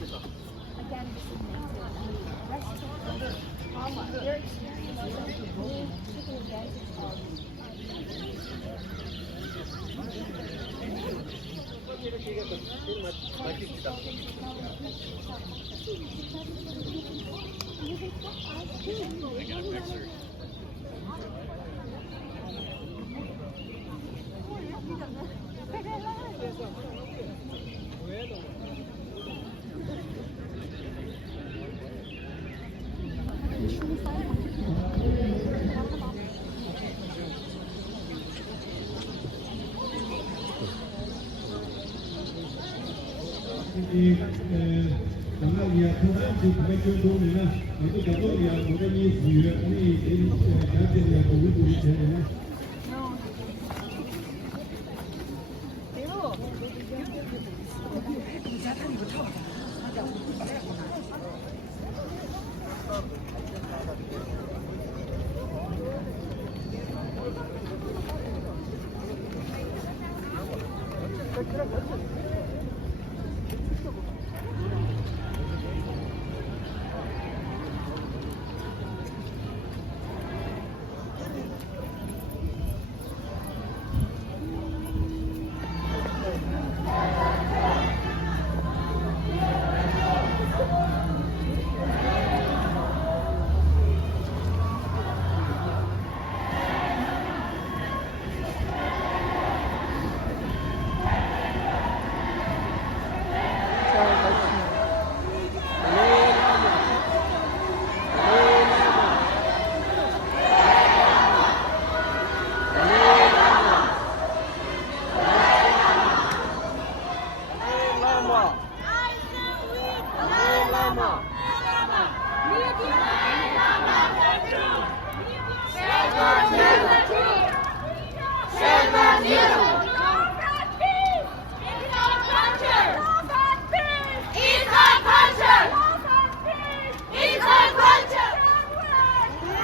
Their experience is really taking advantage of.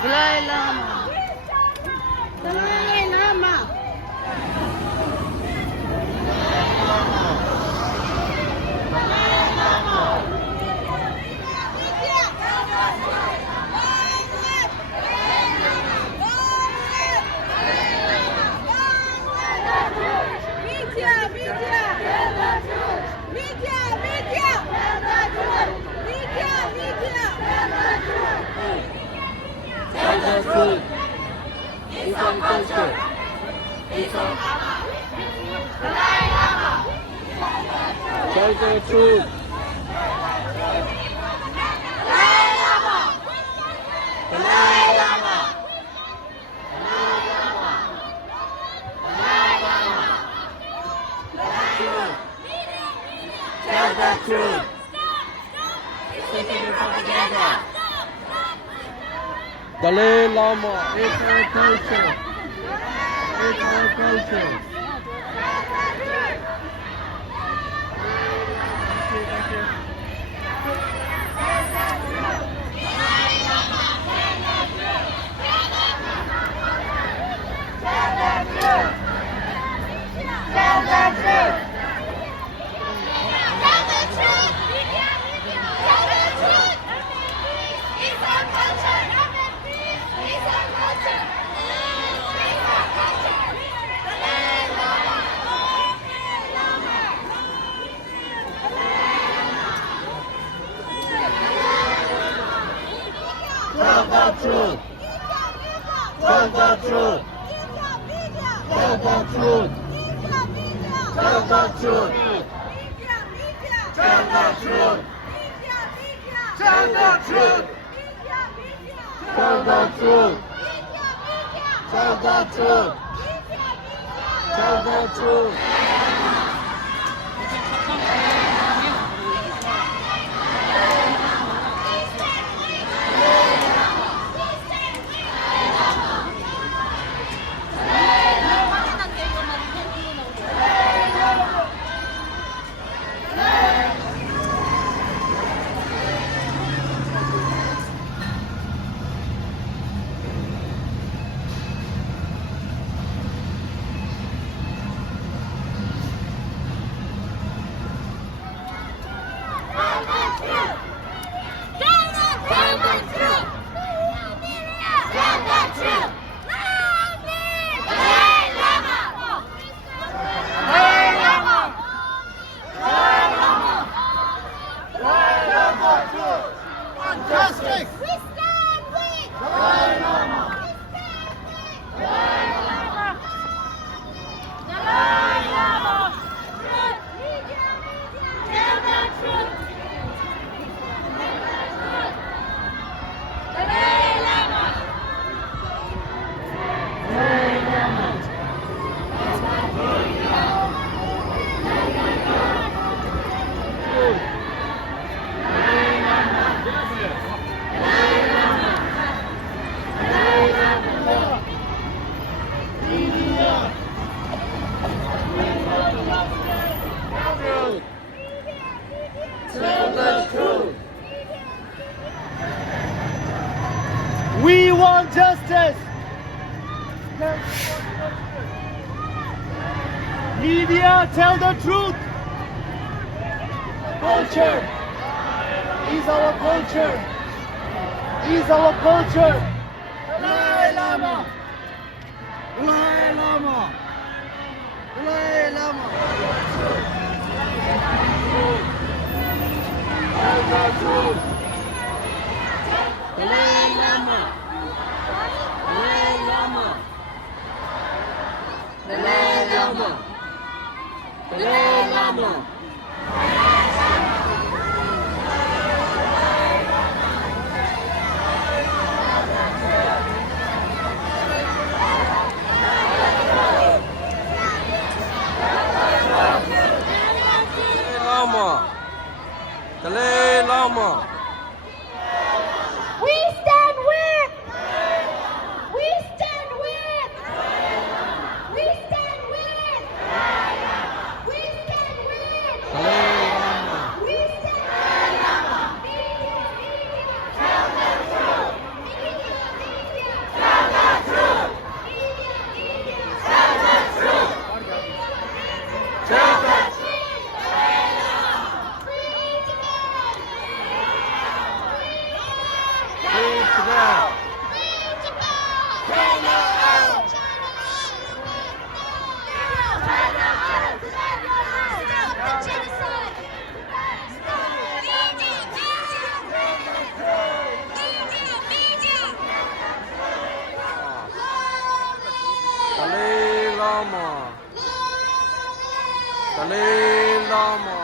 Dalai Lama. Dalai Lama. Tell the truth. Tell the truth. Dalai Lama, it's our culture. It's our culture. Truth. Tell the truth. Tell the truth. Tell the truth. Tell the truth. Tell the truth. Tell the truth. Tell the truth. Tell the truth. Lama, tell the truth. Culture is our culture. Is our culture. Dalai Lama. Dalai Lama. Dalai Lama. Tell the truth. Dalai Lama. Dalai Lama. Dalai Lama. Dalai Lama. Dalai Lama. We stand with. We stand with. We stand with. We stand with. We stand Tell the truth. Tell the truth. Tell the truth. Tell the truth. Dalai Lama. Dalai Lama.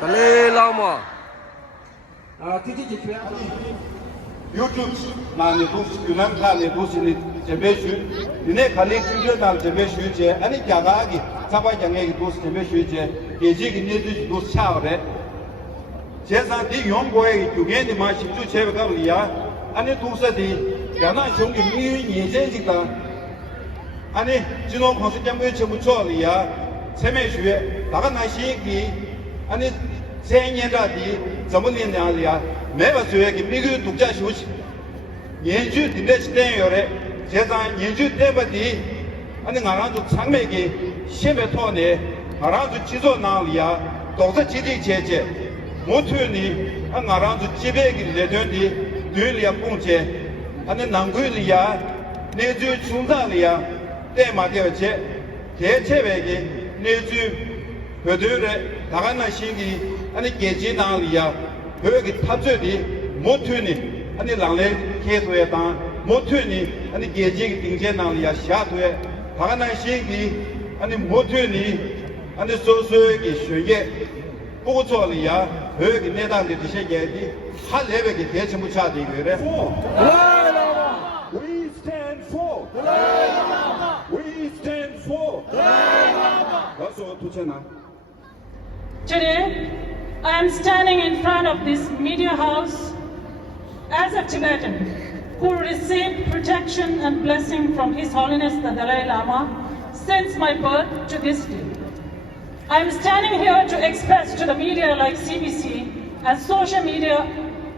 Dalai Lama. YouTube 나는 유난 칼에 보시는 제배슈 이내 칼에 중요한 제배슈 제 아니 자가기 사바장에 도스 제배슈 제 예지기 내지 도스 차오래 제사디 용고에 주게니 마시 주 제베가리아 아니 도스디 야나 형기 미위 예제지가 아니 진호 관습장부에 전부처리아 세매슈에 나간나시기 아니 10年的怎么念的呀？没把学给每个独家休息，研究的那是点样的，现在研究对不对？俺那俺就长美给先别拖呢，俺就制作哪里呀？都是集体解决，我推呢，俺就基本给来段的对里呀贡献，俺那南归里呀，那就村长里呀，代码调解，调解为给那就不对的，大家那心里。 아니 계지 나리야 거기 탑저디 못트니 아니 랑레 계속에 다 못트니 아니 계지 등재 나리야 샤도에 바가나 시기 아니 못트니 아니 소소기 쉬게 보고 저리야 거기 내단데 디세게디 할 레벨이 대체 못 차디 그래 We stand for DalaiLama. We stand for DalaiLama. 가서 도체나 Today, I am standing in front of this media house as a Tibetan who received protection and blessing from His Holiness the Dalai Lama since my birth to this day. I am standing here to express to the media like CBC and social media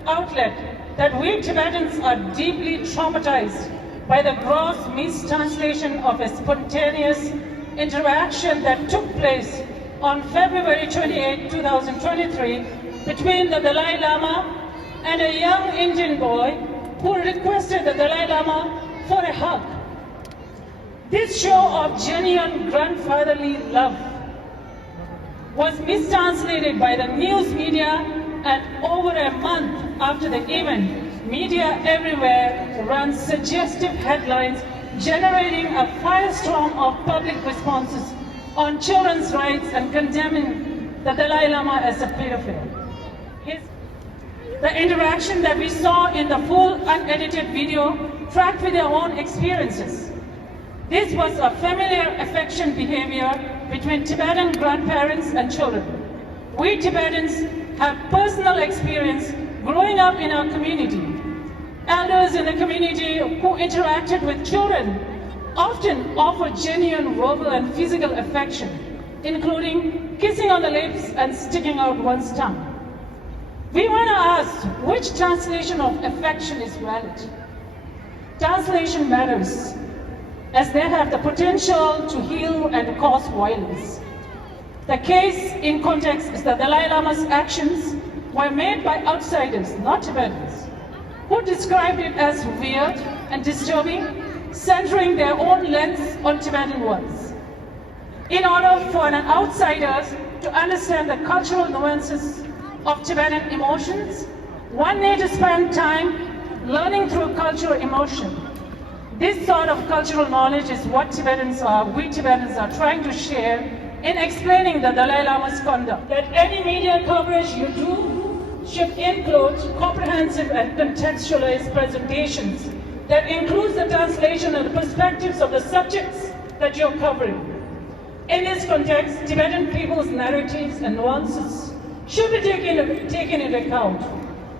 outlet that we Tibetans are deeply traumatized by the gross mistranslation of a spontaneous interaction that took place on February 28, 2023, between the Dalai Lama and a young Indian boy who requested the Dalai Lama for a hug. This show of genuine grandfatherly love was mistranslated by the news media, and over a month after the event, media everywhere ran suggestive headlines generating a firestorm of public responses on children's rights and condemning the Dalai Lama as a pedophile. the interaction that we saw in the full unedited video tracked with their own experiences. This was a familiar affection behavior between Tibetan grandparents and children. We Tibetans have personal experience growing up in our community. Elders in the community who interacted with children often offer genuine verbal and physical affection, including kissing on the lips and sticking out one's tongue. We want to ask which translation of affection is valid. Translation matters, as they have the potential to heal and cause violence. The case in context is that Dalai Lama's actions were made by outsiders, not Tibetans, who described it as weird and disturbing, centering their own lens on Tibetan ones. In order for an outsider to understand the cultural nuances of Tibetan emotions, one need to spend time learning through cultural emotion. This sort of cultural knowledge is what we Tibetans are trying to share in explaining the Dalai Lama's conduct. That any media coverage you do should include comprehensive and contextualized presentations that includes the translation and the perspectives of the subjects that you're covering. In this context, Tibetan people's narratives and nuances should be taken into account.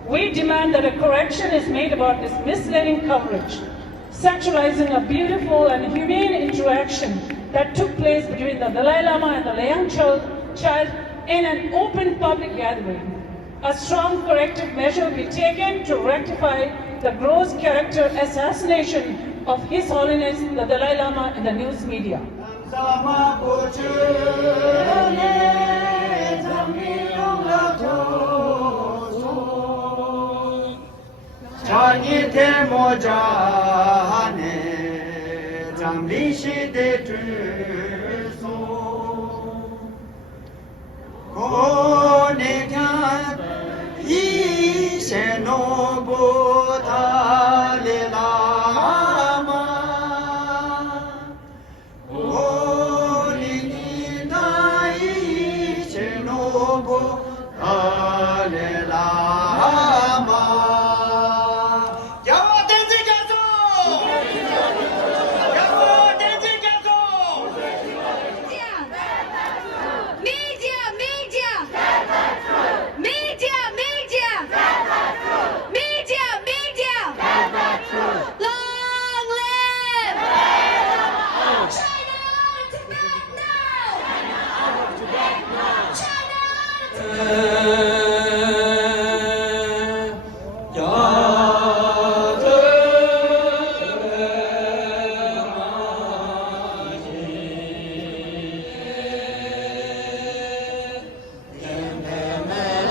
We demand that a correction is made about this misleading coverage, sexualizing a beautiful and humane interaction that took place between the Dalai Lama and the young child in an open public gathering. A strong corrective measure will be taken to rectify the gross character assassination of His Holiness the Dalai Lama in the news media.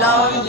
Long